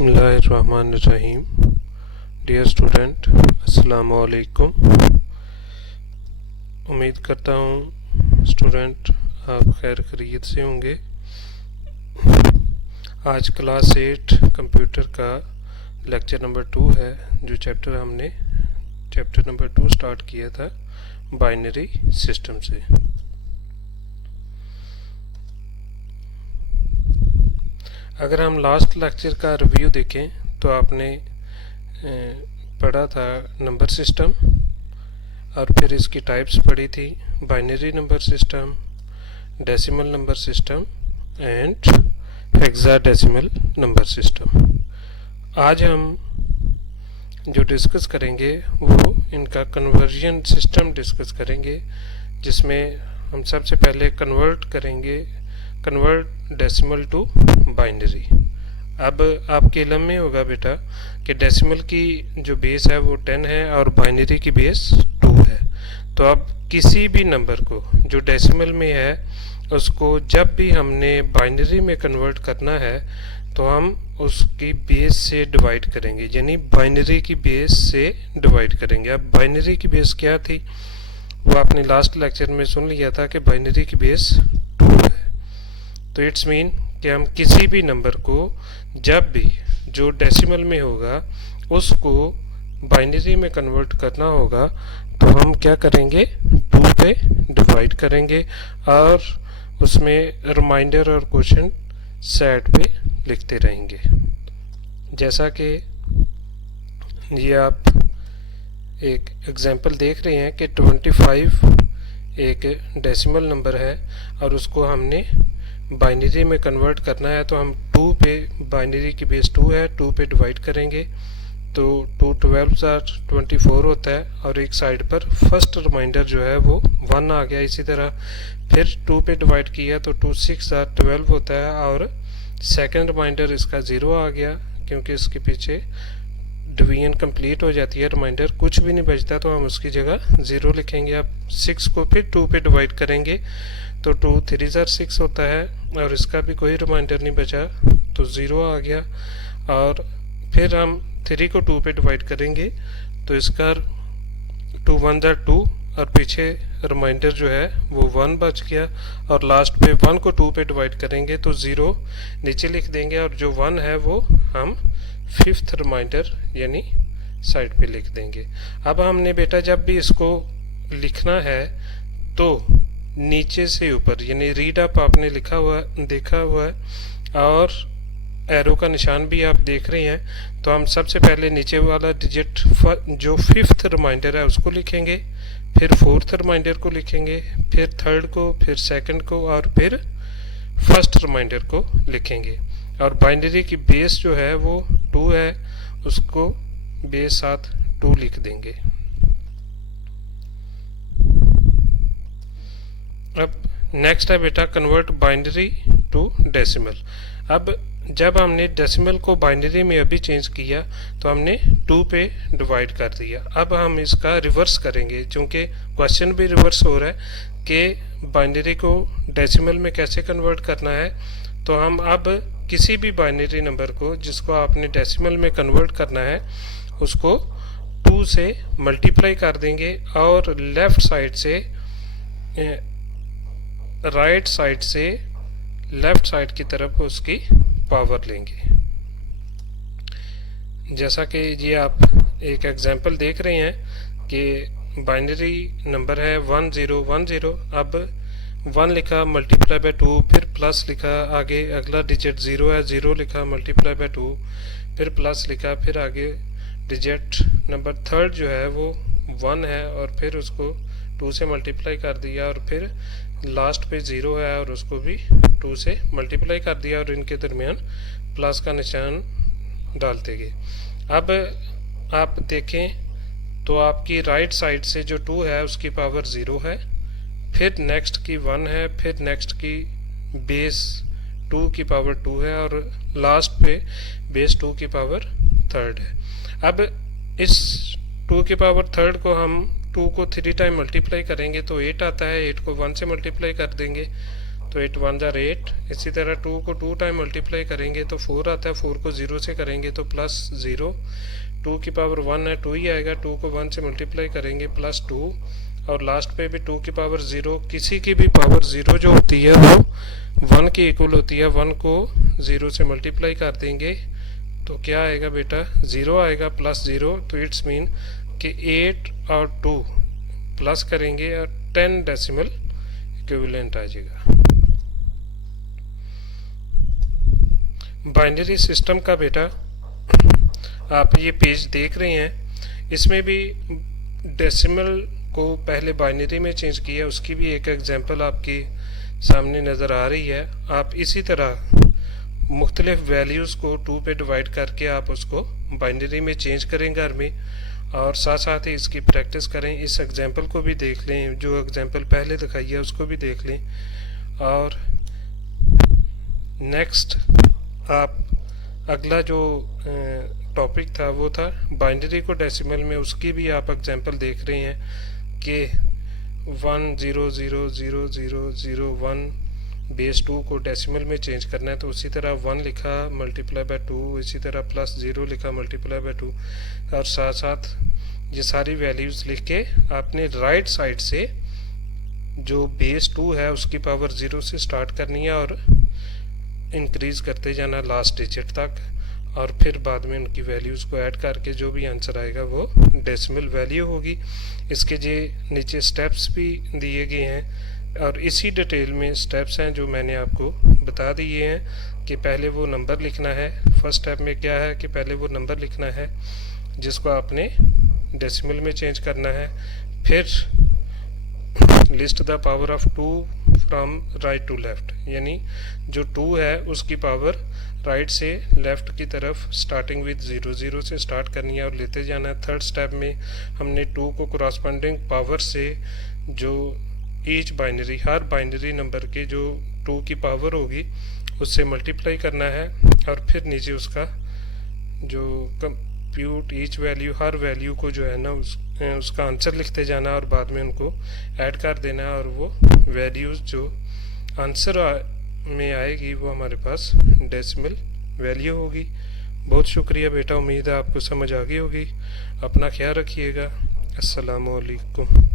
बिस्मिल्लाहिर्रहमानिर्रहीम। Dear student, अस्सलाम वालेकुम। उम्मीद करता हूँ स्टूडेंट आप खैर खैरियत से होंगे। आज क्लास 8 कंप्यूटर का लेक्चर नंबर 2 है। जो हमने चैप्टर नंबर 2 स्टार्ट किया था बाइनरी सिस्टम से। अगर हम लास्ट लेक्चर का रिव्यू देखें तो आपने पढ़ा था नंबर सिस्टम और फिर इसकी टाइप्स पढ़ी थी, binary number system, decimal number system and hexadecimal number system. आज हम जो डिस्कस करेंगे वो इनका कन्वर्जन सिस्टम डिस्कस करेंगे, जिसमें हम सबसे पहले कन्वर्ट डेसिमल टू बाइनरी। अब आपके इल्म में होगा बेटा कि डेसिमल की जो बेस है वो 10 है और बाइनरी की बेस 2 है। तो अब किसी भी नंबर को जो डेसिमल में है उसको जब भी हमने बाइनरी में कन्वर्ट करना है तो हम उसकी बेस से डिवाइड करेंगे, यानी बाइनरी की बेस से डिवाइड करेंगे। अब बाइनरी की बेस क्या थी वो आपने लास्ट लेक्चर में सुन लिया था कि बाइनरी की बेस 2 है। तो इट्स मीन कि हम किसी भी नंबर को जब भी जो डेसिमल में होगा उसको बाइनरी में कन्वर्ट करना होगा तो हम क्या करेंगे, 2 पे डिवाइड करेंगे और उसमें रिमाइंडर और क्वेश्चन साइड पे लिखते रहेंगे। जैसा कि ये आप एक एग्जांपल देख रहे हैं कि 25 एक डेसिमल नंबर है और उसको हमने बाइनरी में कन्वर्ट करना है, तो हम 2 पे, बाइनरी की बेस 2 है, 2 पे डिवाइड करेंगे तो 2 12 24 होता है और एक साइड पर फर्स्ट रिमाइंडर जो है वो 1 आ गया। इसी तरह फिर 2 पे डिवाइड किया तो 2 6 12 होता है और सेकंड रिमाइंडर इसका 0 आ गया, क्योंकि इसके पीछे डिवीजन कंप्लीट हो जाती है, रिमाइंडर कुछ भी नहीं बचता तो हम उसकी जगह 0 लिखेंगे। अब 6 को फिर 2 पे डिवाइड करेंगे तो 2 3 6 होता है और इसका भी कोई रिमाइंडर नहीं बचा तो 0 आ गया। और फिर हम 3 को 2 पे डिवाइड करेंगे तो इसका 2 1 2 और पीछे रिमाइंडर जो है वो 1 बच गया और लास्ट पे 1 को 2 पे डिवाइड करेंगे तो 0 नीचे लिख देंगे और जो 1 है वो हम 5th रिमाइंडर यानी साइड पे लिख देंगे। अब हमने बेटा जब भी इसको लिखना है तो नीचे से ऊपर यानी रीड अप आपने लिखा हुआ देखा हुआ है और एरो का निशान भी आप देख रहे हैं। तो हम सबसे पहले नीचे वाला डिजिट जो 5th रिमाइंडर है उसको लिखेंगे, फिर 4th रिमाइंडर को लिखेंगे, फिर 3rd को, फिर 2nd को और फिर 1st रिमाइंडर को लिखेंगे। और बाइनरी की बेस जो है वो 2 है, उसको बेस साथ 2 लिख देंगे। अब नेक्स्ट है बेटा कन्वर्ट बाइनरी टू डेसिमल। अब जब हमने डेसिमल को बाइनरी में अभी चेंज किया तो हमने 2 पे डिवाइड कर दिया। अब हम इसका रिवर्स करेंगे, क्योंकि क्वेश्चन भी रिवर्स हो रहा है कि बाइनरी को डेसिमल में कैसे कन्वर्ट करना है। तो हम अब किसी भी बाइनरी नंबर को जिसको आपने डेसिमल में कन्वर्ट करना है उसको 2 से मल्टीप्लाई कर देंगे और लेफ्ट साइड से राइट साइड से लेफ्ट साइड की तरफ उसकी पावर लेंगे। जैसा कि ये आप एक एग्जांपल देख रहे हैं कि बाइनरी नंबर है 1010। अब 1 लिखा मल्टीप्लाई बाय 2, फिर प्लस लिखा, आगे अगला डिजिट 0 है, 0 लिखा मल्टीप्लाई बाय 2, फिर प्लस लिखा, फिर आगे डिजिट नंबर 3rd जो है वो 1 है और फिर उसको 2 से मल्टीप्लाई कर दिया और फिर लास्ट पे 0 है और उसको भी 2 से मल्टीप्लाई कर दिया और इनके दरमियान प्लस का निशान डालते गए। अब आप देखें तो आपकी राइट साइड से जो 2 है उसकी पावर 0 है, फिर नेक्स्ट की 1 है, फिर नेक्स्ट की बेस 2 की पावर 2 है और लास्ट पे बेस 2 की पावर 3rd है। अब इस 2 की पावर 3rd को हम 2 को 3 टाइम मल्टीप्लाई करेंगे तो 8 आता है, 8 को 1 से मल्टीप्लाई कर देंगे तो 8 1 जार 8। इसी तरह 2 को 2 टाइम मल्टीप्लाई करेंगे तो 4 आता है, 4 को 0 से करेंगे तो प्लस 0। 2 की पावर 1 है, 2 ही आएगा, 2 को 1 से मल्टीप्लाई करेंगे प्लस 2, और लास्ट पे भी 2 की पावर 0, किसी की भी पावर 0 जो होती है वो 1 के इक्वल होती है। 1 को 0 से मल्टीप्लाई कर देंगे तो क्या आएगा बेटा, 0 आएगा प्लस 0। तो इट्स मीन कि 8 और 2 प्लस करेंगे और 10 डेसिमल इक्विवेलेंट आ जाएगा। बाइनरी सिस्टम का बेटा आप ये पेज देख रहे हैं, इसमें भी डेसिमल को पहले बाइनरी में चेंज किया, उसकी भी एक एग्जांपल आपके सामने नज़र आ रही है। आप इसी तरह मुख्तलिफ वैल्यूज़ को 2 पे डिवाइड करके आप उसको बाइनरी में चेंज करें घर में, और साथ साथ ही इसकी प्रैक्टिस करें। इस एग्जांपल को भी देख लें, जो एग्जांपल पहले दिखाई है उसको भी देख लें। और नेक्स्ट आप अगला जो टॉपिक था वो था बाइनरी को डेसिमल में, उसकी भी आप एग्जांपल देख रहे हैं कि 1 0 0 0 0 0 1 बेस 2 को डेसिमल में चेंज करना है, तो उसी तरह 1 लिखा मल्टीप्लाई बाय 2, इसी तरह प्लस 0 लिखा मल्टीप्लाई बाय 2, और साथ साथ ये सारी वैल्यूज़ लिख के आपने राइट साइड से जो बेस 2 है उसकी पावर 0 से स्टार्ट करनी है और इंक्रीज़ करते जाना लास्ट डिजिट तक, और फिर बाद में उनकी वैल्यूज़ को ऐड करके जो भी आंसर आएगा वो डेसिमल वैल्यू होगी। इसके जे नीचे स्टेप्स भी दिए गए हैं, और इसी डिटेल में स्टेप्स हैं जो मैंने आपको बता दिए हैं कि पहले वो नंबर लिखना है। फर्स्ट स्टेप में क्या है कि पहले वो नंबर लिखना है जिसको आपने डेसिमल में चेंज करना है, फिर list the power of 2 from right to left, यानी जो 2 है उसकी पावर राइट से लेफ्ट की तरफ स्टार्टिंग विद 0 0 से स्टार्ट करनी है और लेते जाना है। थर्ड स्टेप में हमने 2 को करस्पॉन्डिंग पावर से जो ईच बाइनरी, हर बाइनरी नंबर के जो 2 की पावर होगी उससे मल्टीप्लाई करना है, और फिर नीचे उसका जो कंप्यूट ईच वैल्यू, हर वैल्यू को जो है ना उसका आंसर लिखते जाना और बाद में उनको ऐड कर देना है, और वो वैल्यूज़ जो आंसर में आएगी वो हमारे पास डेसिमल वैल्यू होगी। बहुत शुक्रिया बेटा, उम्मीद है आपको समझ आ गई होगी। अपना ख्याल रखिएगा। अस्सलामु अलैकुम।